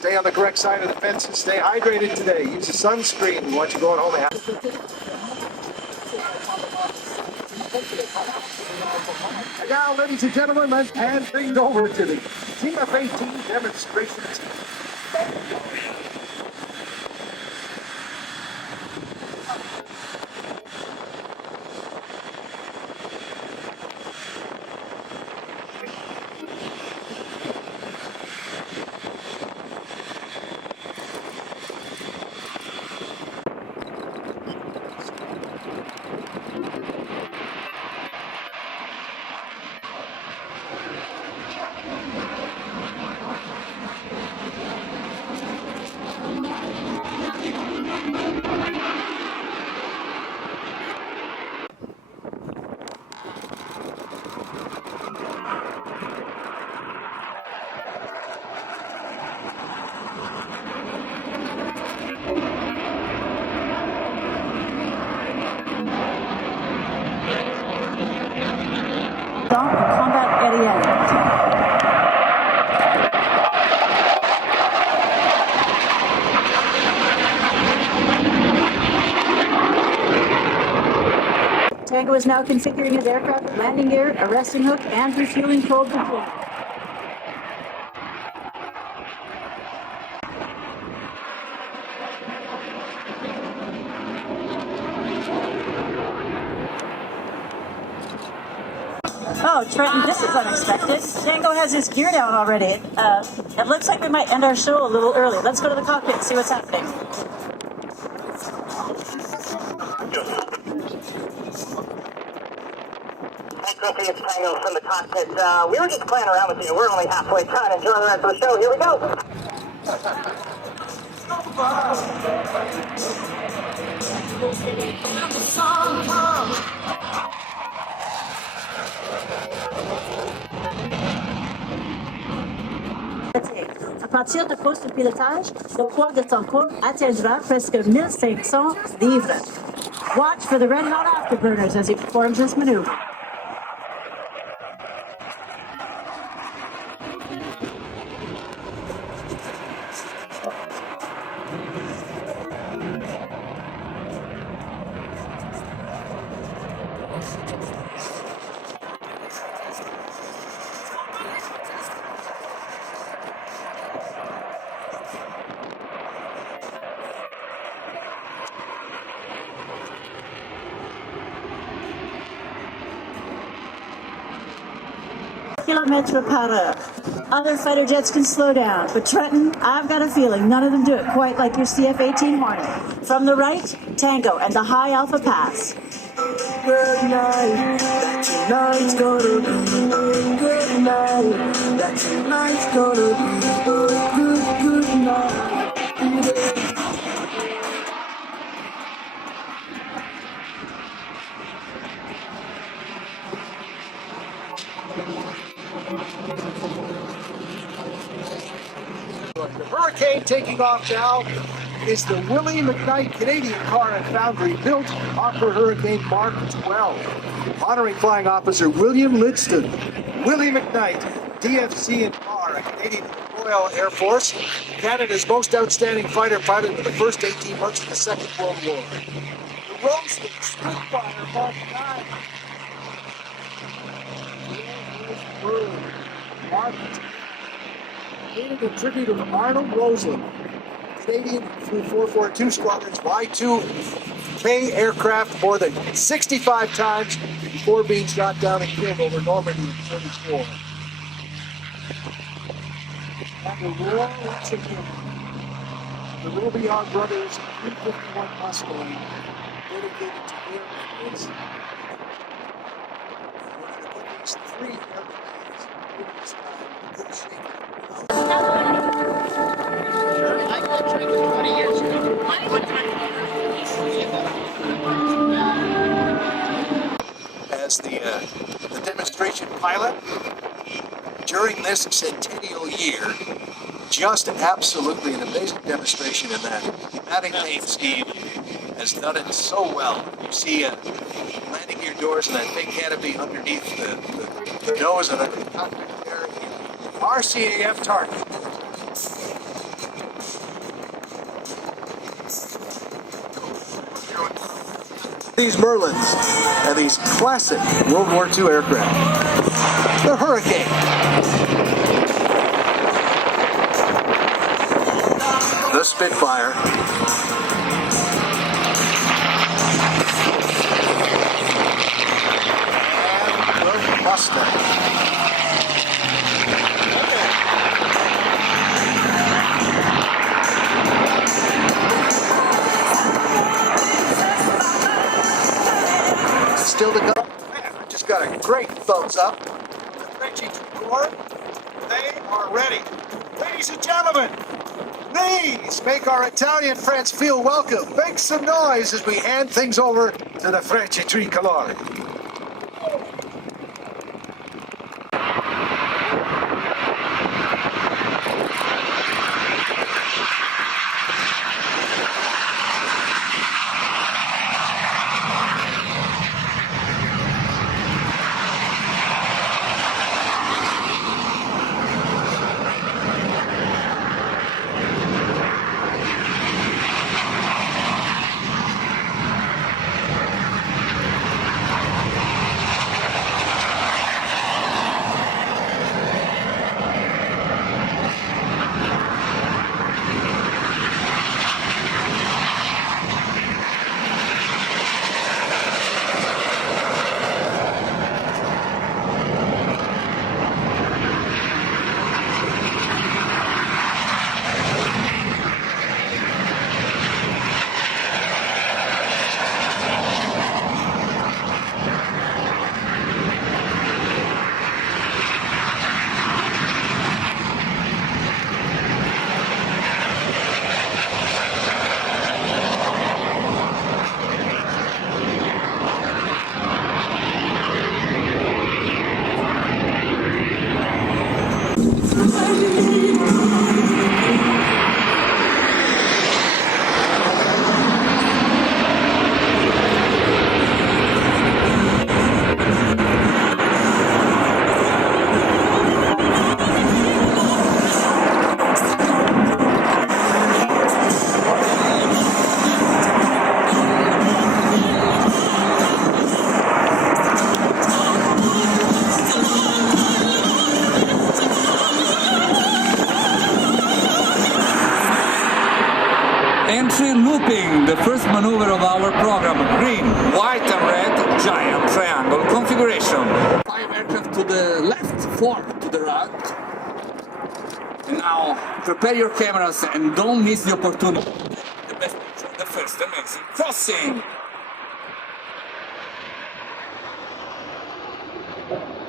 Stay on the correct side of the fence and stay hydrated today. Use a sunscreen. We want you going home happy. And now, ladies and gentlemen, let's hand things over to the CF-18 demonstration team. Combat Aviation. Tango is now configuring his aircraft, landing gear, a resting hook, and refueling probe control. Oh, Trenton, this is unexpected. Tango has his gear down already. It looks like we might end our show a little early. Let's go to the cockpit and see what's happening. Hey, it's Tango from the cockpit. We were just playing around with you. We're only halfway done. Enjoy the rest of the show. Here we go. À partir du poste de pilotage, le poids de ton corps atteindra presque 1500 livres. Watch for the red hot afterburners as he performs this maneuver. Kilometres par heure. Other fighter jets can slow down, but Trenton, I've got a feeling none of them do it quite like your CF-18 Hornet. From the right, Tango and the High Alpha Pass. Good night, that tonight's gonna be good night, that tonight's gonna be good night. The Hurricane taking off now is the Willie McKnight Canadian car and foundry built Hawker Hurricane Mark 12. Honoring Flying Officer William Lidston. Willie McKnight, DFC and car, a Canadian Royal Air Force, Canada's most outstanding fighter pilot in the first 18 months of the Second World War. The roasted Spitfire Mark 9. Mark 10. Named a tribute of Arnold Roseland. Canadian flew 442 Squadron's Y-2K aircraft more than 65 times before being shot down and killed over Normandy in 1944. And the war once again. The Robillard brothers 351 Mustang dedicated to air maintenance. We're going to put these three airplanes in this time in good shape. I got drinking 20 years ago. As the demonstration pilot during this centennial year, just absolutely an amazing demonstration in that pneumatic paint scheme has done it so well. You see landing gear doors and that big canopy underneath the nose of the cockpit there. RCAF target. these Merlins and these classic World War II aircraft. The Hurricane. The Spitfire. And the Mustang. Still to go. Man, just got a great thumbs up. The Frecce Tricolori, they are ready. Ladies and gentlemen, please make our Italian friends feel welcome. Make some noise as we hand things over to the Frecce Tricolori. Entry looping, the first maneuver of our program. Green, white and red, giant triangle configuration. 5 aircraft to the left, 4 to the right. And now, prepare your cameras and don't miss the opportunity. The best picture, the first amazing crossing.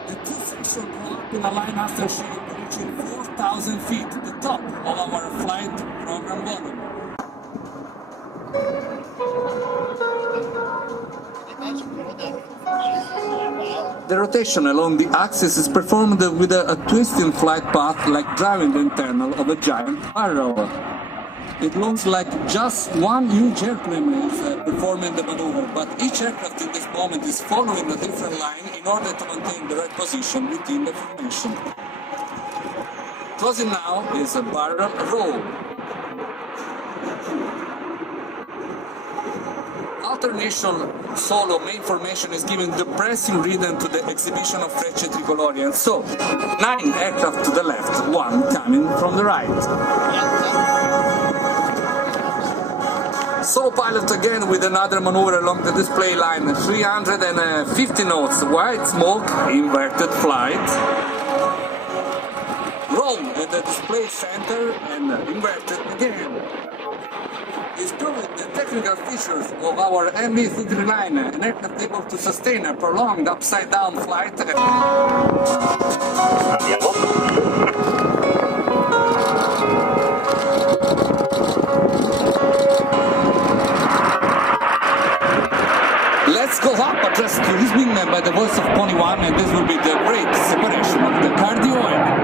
The two-section go up in a line after shield, reaching 4,000 feet, the top of our flight program volume. The rotation along the axis is performed with a twisting flight path like driving the internal of a giant barrel. It looks like just one huge airplane is performing the maneuver, but each aircraft in this moment is following a different line in order to maintain the right position within the formation. Closing now is a barrel roll. Alternation solo main formation is giving depressing rhythm to the exhibition of Frecce Tricolori, and so 9 aircraft to the left, 1 coming from the right. Solo pilot again with another maneuver along the display line, 350 knots, white smoke, inverted flight. Roll at the display center and inverted again. Is proving the technical features of our MB-39, an aircraft able to sustain a prolonged upside-down flight. Let's go up, addressed to his wingman by the voice of Pony One, and this will be the great separation of the cardioid.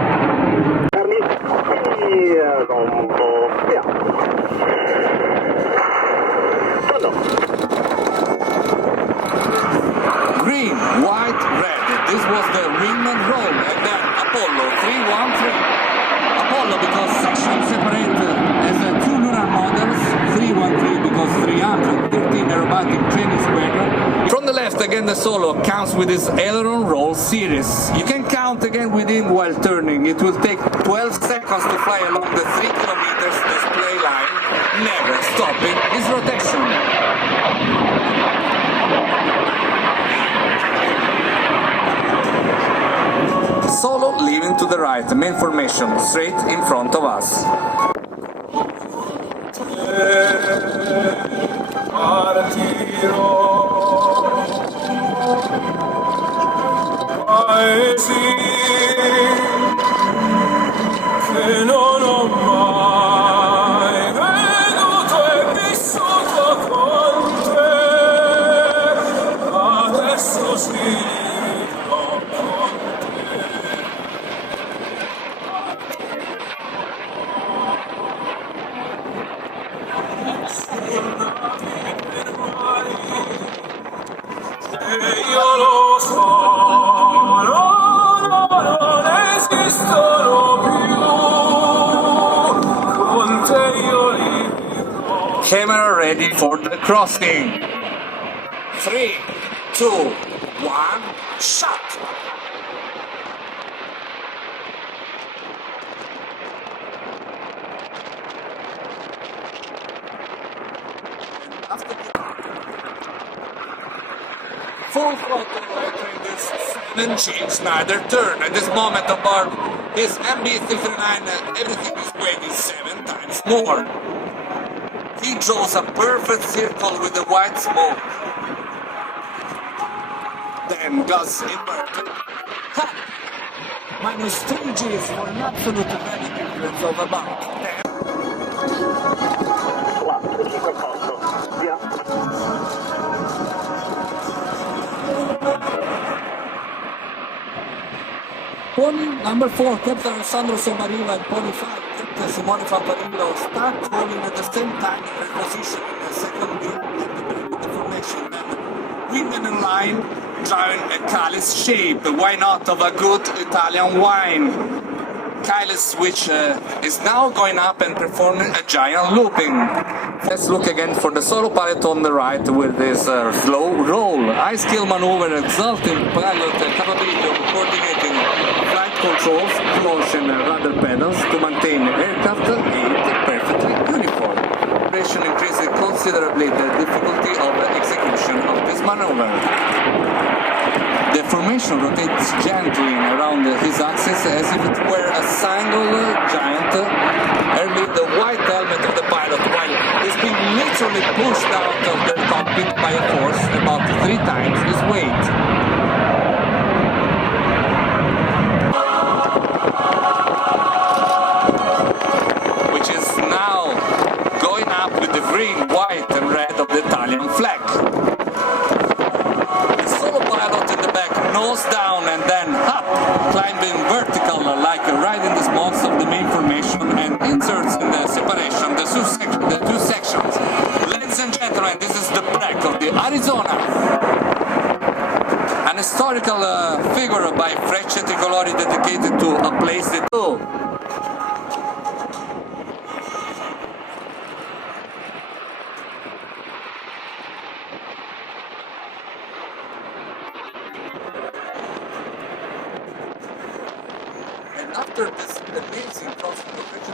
Green, white, red. This was the wingman roll, and then Apollo 313. Apollo because section separate as 2 lunar models, 313 because 313 aerobatic training squadron, Next, again, the solo comes with his aileron roll series. You can count again with him while turning. It will take 12 seconds to fly along the 3 kilometers display line, never stopping his rotation. Solo leaving to the right, main formation, straight in front of us. Che non ho mai veduto e vissuto con te, adesso sì. Io lo so, non esistono più, con te io libero. Camera ready for the crossing. 3, 2, 1, shot! After the full throttle entering this 7G Schneider turn. At this moment aboard his MB-339, everything is weighing 7 times more. He draws a perfect circle with the white smoke. Then gas inverted. Ha! Minus 3 Gs for an absolute value difference of about 10. Pony number 4, Captain Alessandro Somariva, and Pony 5, Captain Simone Paparillo, start rolling at the same time in reposition in the second group at the back of the formation. Then women in line, drawing a calice shape, why not, of a good Italian wine. Calice which is now going up and performing a giant looping. Let's look again for the solo pilot on the right with this slow roll. High skill maneuver, exulting pilot capability of coordinating flight controls, motion and rudder pedals to maintain aircraft aid perfectly uniform. Operation increases considerably the difficulty of the execution of this maneuver. The formation rotates gently around his axis as if it were a single giant, earning the white helmet of the pilot while he's being literally pushed out of the cockpit by a force about 3 times his weight. Which is now going up with the green, white and red of the Italian flag. The solo pilot in the back nose down and then up, climbing vertical like riding the smokes of the main formation and inserts in the separation the two sections. Ladies and gentlemen, this is the back of the Arizona. An historical figure by Frecce Tricolori dedicated to a place that after this amazing crossing of Frecce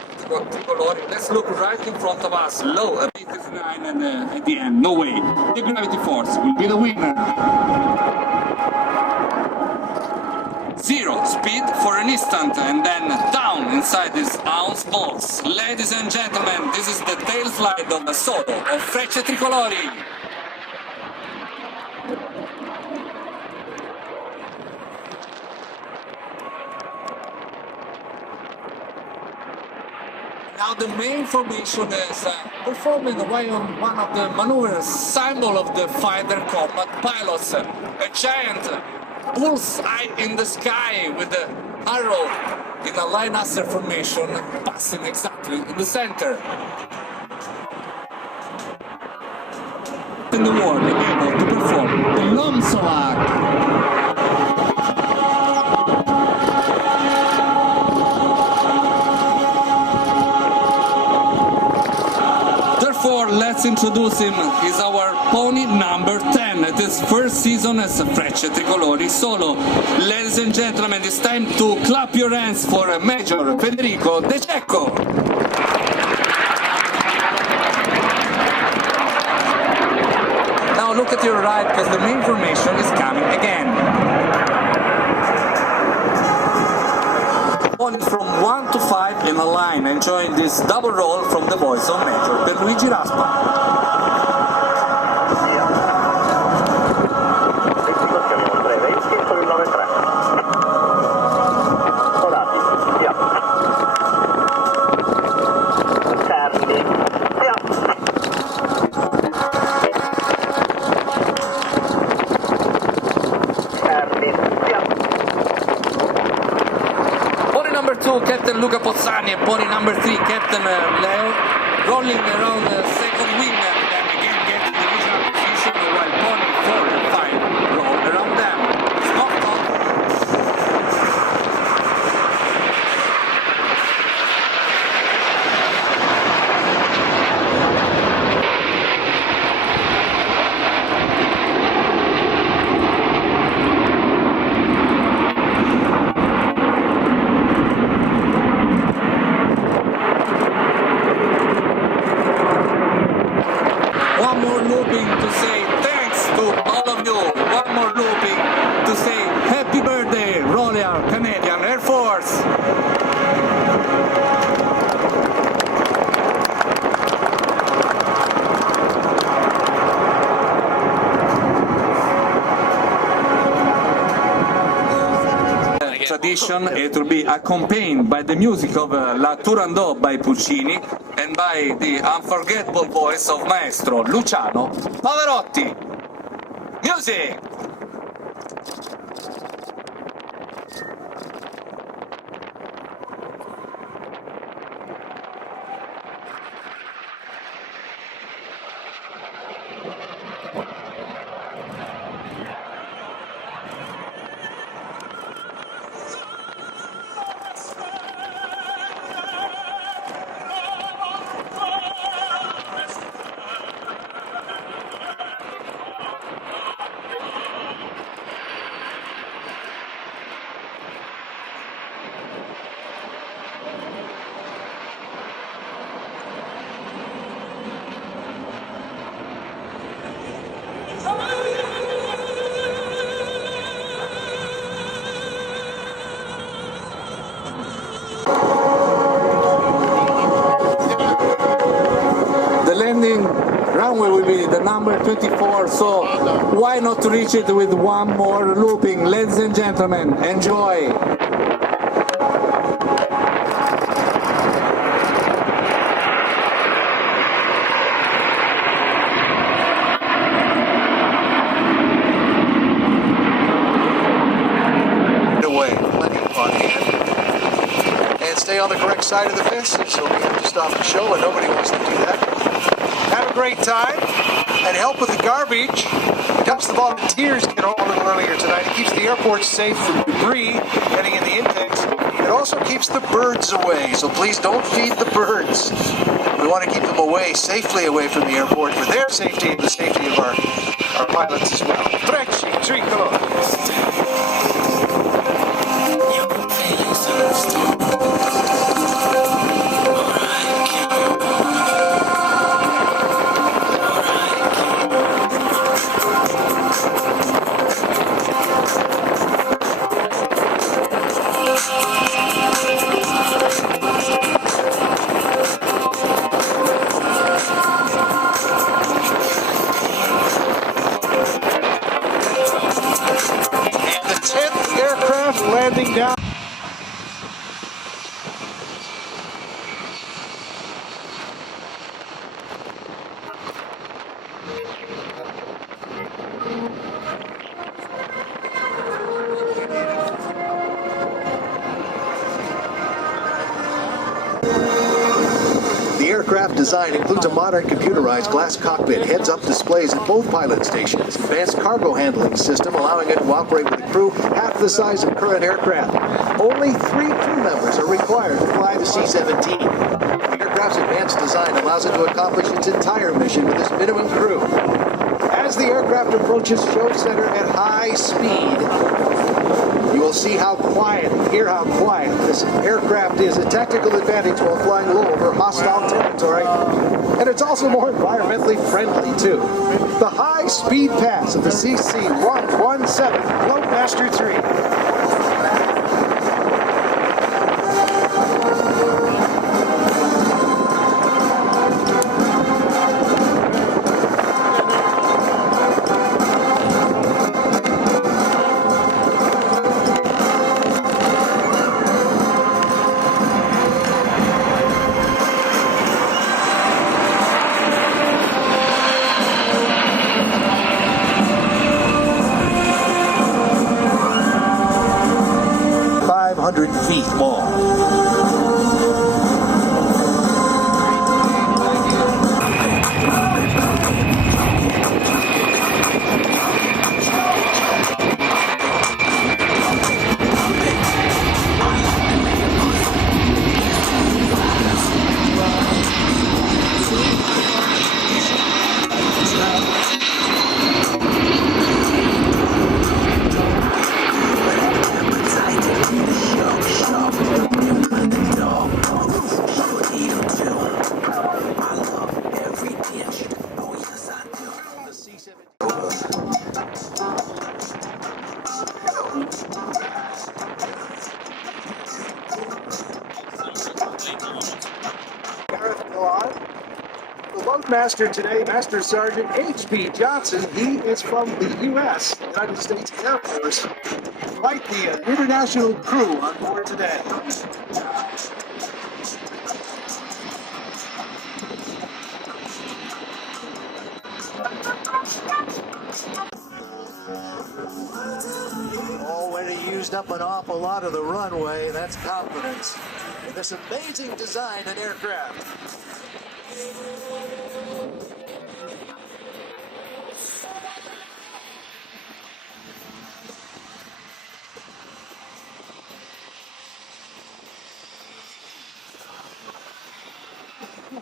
Tricolori, let's look right in front of us, low, a B-39 and at the end, no way, the gravity force will be the winner. 0 speed for an instant and then down inside this ounce box. Ladies and gentlemen, this is the tail slide of the solo of Frecce Tricolori. Now the main formation is performing one of the maneuvers, symbol of the fighter combat pilots, a giant bullseye in the sky with the arrow in a Lancaster formation passing exactly in the center. In the world able to perform the Lomsovak. Let's introduce him. He's our pony number 10 at his first season as a Frecce Tricolori solo. Ladies and gentlemen, it's time to clap your hands for Major Federico De Cecco. Now look at your right, because the main formation is coming again. From 1 to 5 in a line, enjoying this double roll from the voice of Major Luigi Raspa. Captain Luca Pozzani and pony number 3, Captain Leo, rolling around the second wing and then again getting the visual position while pony 4 and 5 roll around them. To say thanks to all of you. One more looping to say happy birthday, Royal Canadian Air Force. Tradition, it will be accompanied by the music of La Turandot by Puccini and by the unforgettable voice of Maestro Luciano Pavarotti. Music! Runway will be the number 24, so why not to reach it with one more looping? Ladies and gentlemen, enjoy! Away, plenty on hand. And stay on the correct side of the fences, so we have to stop the show, and nobody wants to do that. Have a great time and help with the garbage. It helps the volunteers get home a little earlier tonight. It keeps the airport safe from debris getting in the intakes. It also keeps the birds away, so please don't feed the birds. We want to keep them away, safely away from the airport for their safety and the safety of our pilots as well. Frecce Tricolori. Landing down. The aircraft design includes a modern computerized glass cockpit, heads-up displays at both pilot stations, advanced cargo handling system allowing it to operate with a crew half the size of current aircraft. Only 3 crew members are required to fly the C-17. The aircraft's advanced design allows it to accomplish its entire mission with this minimum crew. As the aircraft approaches show center at high speed, you will see how quiet, hear how quiet this aircraft is. A tactical advantage while flying low over hostile territory. And it's also more environmentally friendly, too. The high-speed pass of the CC-117 Globemaster 3. 500 feet long. Master today, Master Sergeant H.B. Johnson. He is from the U.S., United States Air Force. Quite the international crew on board today. Already used up an awful lot of the runway. That's confidence in this amazing design and aircraft.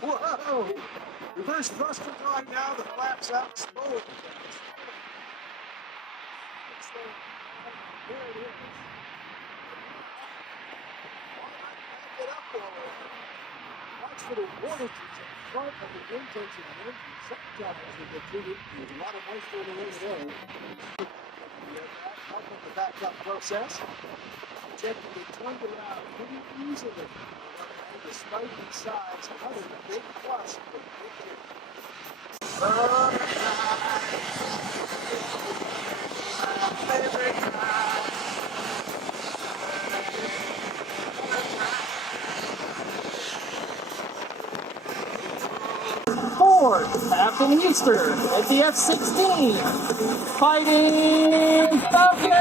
Whoa! Reverse thruster drawing now, the flaps out slowly. There it is. Get up already. Watch for the water juice in front of the intakes of the engine. Sometimes as we get through it, there's a lot of moisture in the way there. Helping the backup process. Checking it turned around pretty easily. Despite the size, another big plus for the big hit. Ford, Captain Easter at the F-16, fighting Falcon!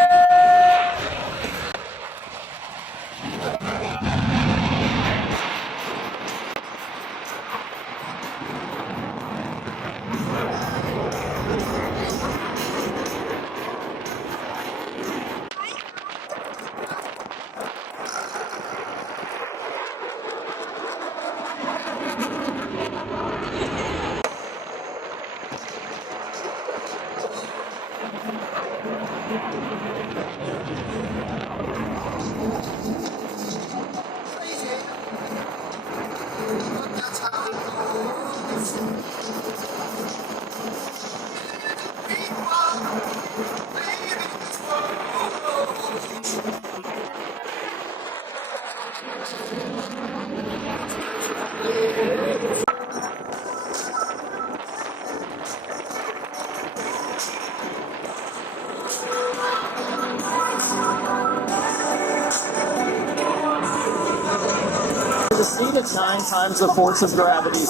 The seat at 9 times the force of gravity.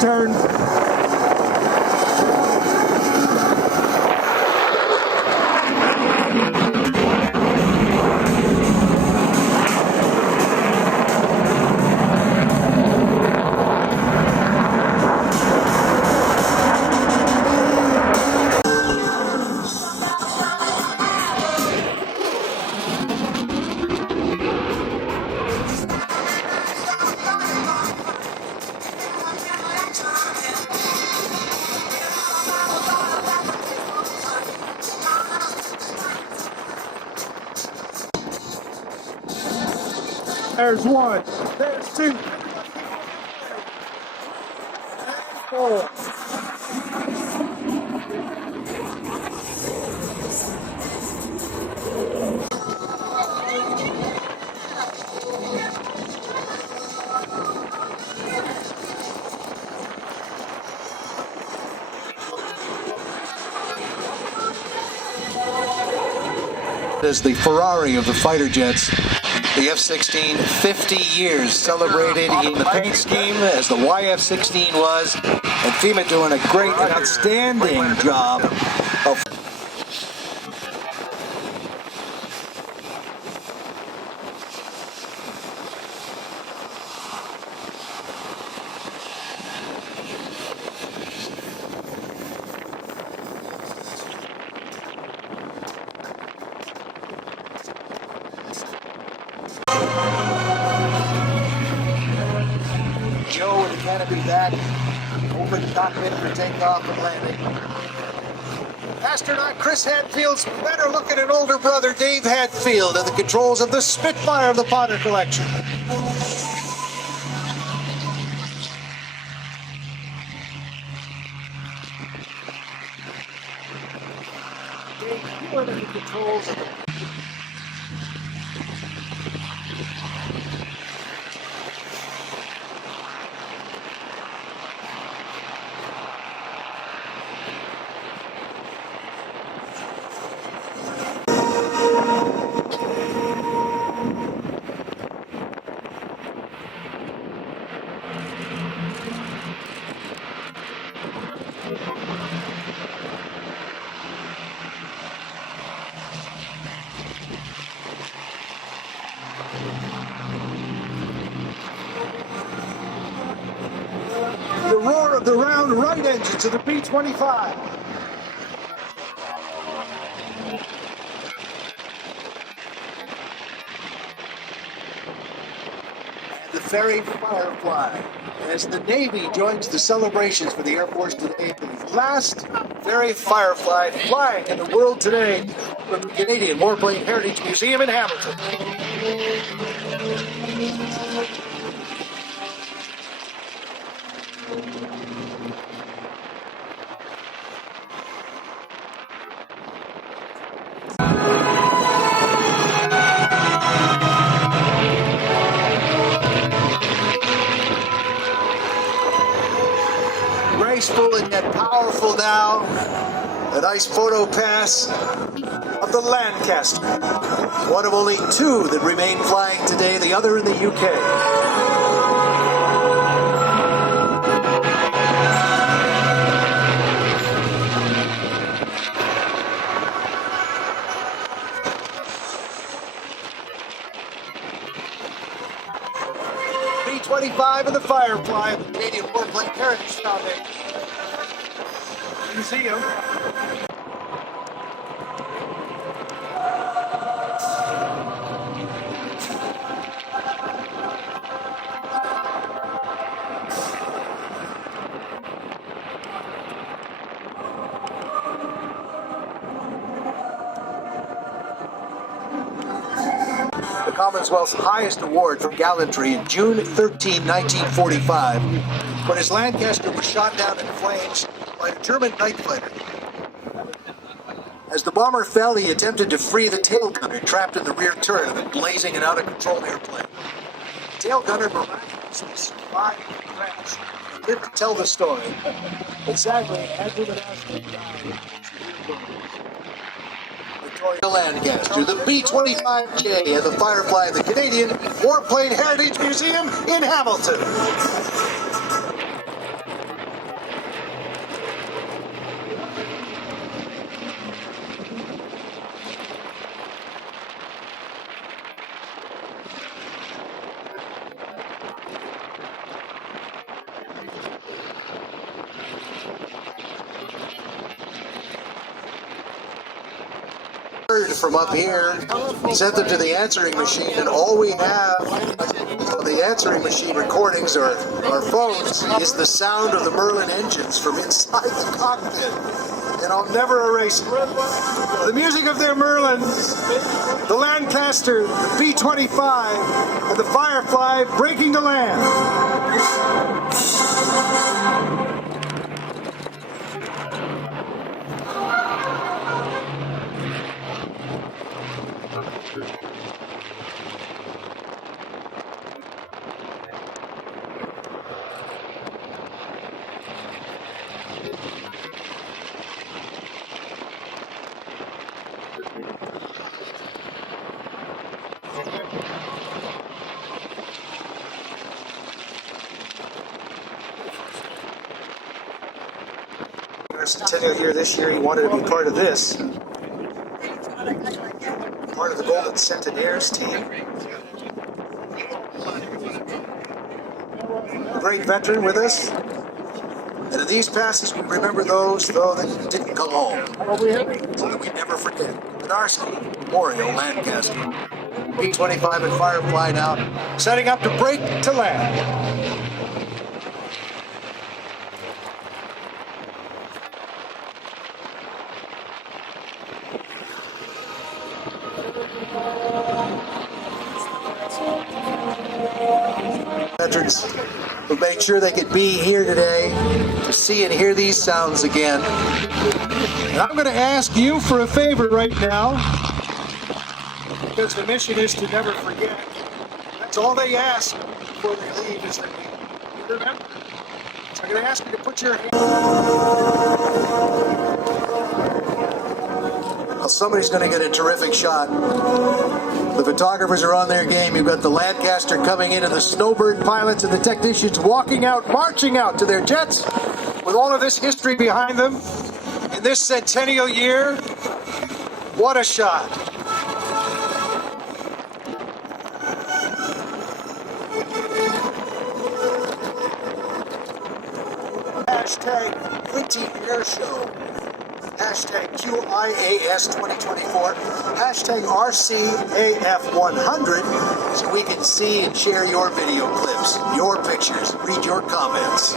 turn. There's one. There's two. And four. Is the Ferrari of the fighter jets. The F-16, 50 years celebrated in the paint scheme as the YF-16 was, and FEMA doing a great and outstanding job of Joe with the canopy back, open cockpit for takeoff and landing. Astronaut Chris Hadfield's better looking an older brother Dave Hadfield at the controls of the Spitfire of the Potter collection. Dave Hewitt at the controls of the roar of the round right engines of the B-25. And the ferry Firefly, as the Navy joins the celebrations for the Air Force today, the last ferry Firefly flying in the world today from the Canadian Warplane Heritage Museum in Hamilton. Graceful and yet powerful now, a nice photo pass of the Lancaster, one of only two that remain flying today, the other in the UK. B-25 and the Firefly of the Canadian Warplane Heritage Foundation Museum. The Commonwealth's highest award for gallantry in June 13, 1945, when his Lancaster was shot down in flames by a German night fighter. As the bomber fell, he attempted to free the tail gunner trapped in the rear turret of a blazing and out-of-control airplane. The tail gunner miraculously survived the crash. He lived to tell the story, but sadly, Andrew died. The Lancaster, the B-25J, and the Firefly of the Canadian Warplane Heritage Museum in Hamilton. from up here, sent them to the answering machine, and all we have on the answering machine recordings or our phones is the sound of the Merlin engines from inside the cockpit. And I'll never erase it. The music of their Merlins, the Lancaster, the B-25, and the Firefly breaking to land. Centennial year this year, he wanted to be part of this. Part of the Golden Centenaires team. Great veteran with us. And in these passes, we remember those, though, that didn't come home. So that we never forget. Menarski, Memorial, Lancaster. B-25 and Firefly now, setting up to break to land. Veterans who made sure they could be here today to see and hear these sounds again. And I'm going to ask you for a favor right now, because the mission is to never forget. That's all they ask before they leave, is that we remember. So I'm going to ask you to put your hand. Well, somebody's going to get a terrific shot. The photographers are on their game. You've got the Lancaster coming in and the Snowbird pilots and the technicians walking out, marching out to their jets with all of this history behind them. In this centennial year, what a shot. Hashtag Quinte Airshow. Hashtag QIAS 2024, hashtag RCAF100, so we can see and share your video clips, your pictures, read your comments.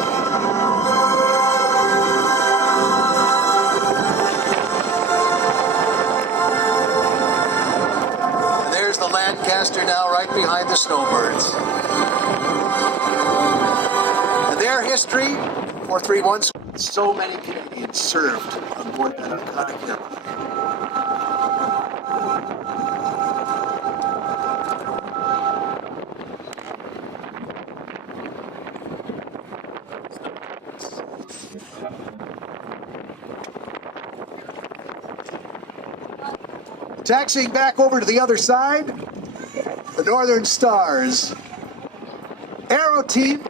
And there's the Lancaster now right behind the Snowbirds. And their history, 431. So many Canadians served on board that iconic airplane. Taxiing back over to the other side, the Northern Stars. Aero team